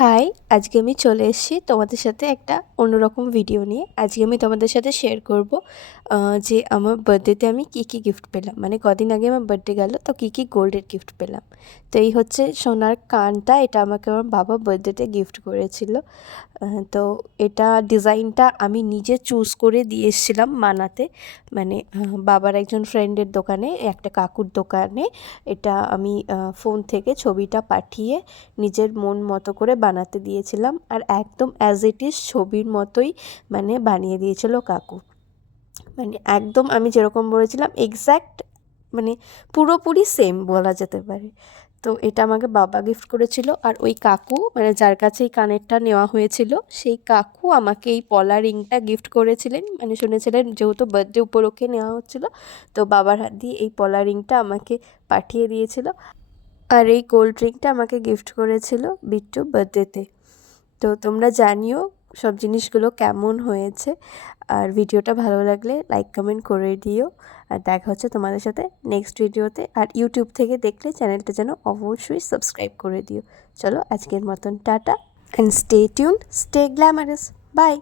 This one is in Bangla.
হাই, আজকে আমি চলে এসেছি তোমাদের সাথে একটা অন্যরকম ভিডিও নিয়ে। আজকে আমি তোমাদের সাথে শেয়ার করব যে আমার বার্থডেতে আমি কী কী গিফট পেলাম। মানে কদিন আগে আমার বার্থডে গেল, তো কী কী গোল্ডের গিফট পেলাম। তো এই হচ্ছে সোনার কানটা, এটা আমাকে আমার বাবা বার্থডেতে গিফট করেছিল। তো এটা ডিজাইনটা আমি নিজে চুজ করে দিয়ে এসেছিলাম বানাতে। মানে বাবার একজন ফ্রেন্ডের দোকানে, একটা কাকুর দোকানে এটা আমি ফোন থেকে ছবিটা পাঠিয়ে নিজের মন মতো করে বানাতে দিয়েছিলাম। আর একদম অ্যাজ ইট ইজ ছবির মতোই মানে বানিয়ে দিয়েছিল কাকু। মানে একদম আমি যেরকম বলেছিলাম এক্স্যাক্ট, মানে পুরোপুরি সেম বলা যেতে পারে। তো এটা আমাকে বাবা গিফট করেছিল। আর ওই কাকু, মানে যার কাছে এই কানেরটা নেওয়া হয়েছিল, সেই কাকু আমাকে এই পলা রিংটা গিফট করেছিলেন। মানে শুনেছিলেন যেহেতু বার্থডে উপলক্ষে নেওয়া হচ্ছিল, তো বাবার হাত দিয়ে এই পলা রিংটা আমাকে পাঠিয়ে দিয়েছিল। আর এই কোল্ড ড্রিঙ্কটা আমাকে গিফট করেছিল বিট্টু বার্থডেতে। তো তোমরা জানিও সব জিনিসগুলো কেমন হয়েছে। আর ভিডিওটা ভালো লাগলে লাইক কমেন্ট করে দিও। আর দেখা হচ্ছে তোমাদের সাথে নেক্সট ভিডিওতে। আর ইউটিউব থেকে দেখলে চ্যানেলটা যেন অবশ্যই সাবস্ক্রাইব করে দিও। চলো আজকের মতন tata, and stay tuned, stay glamorous, by.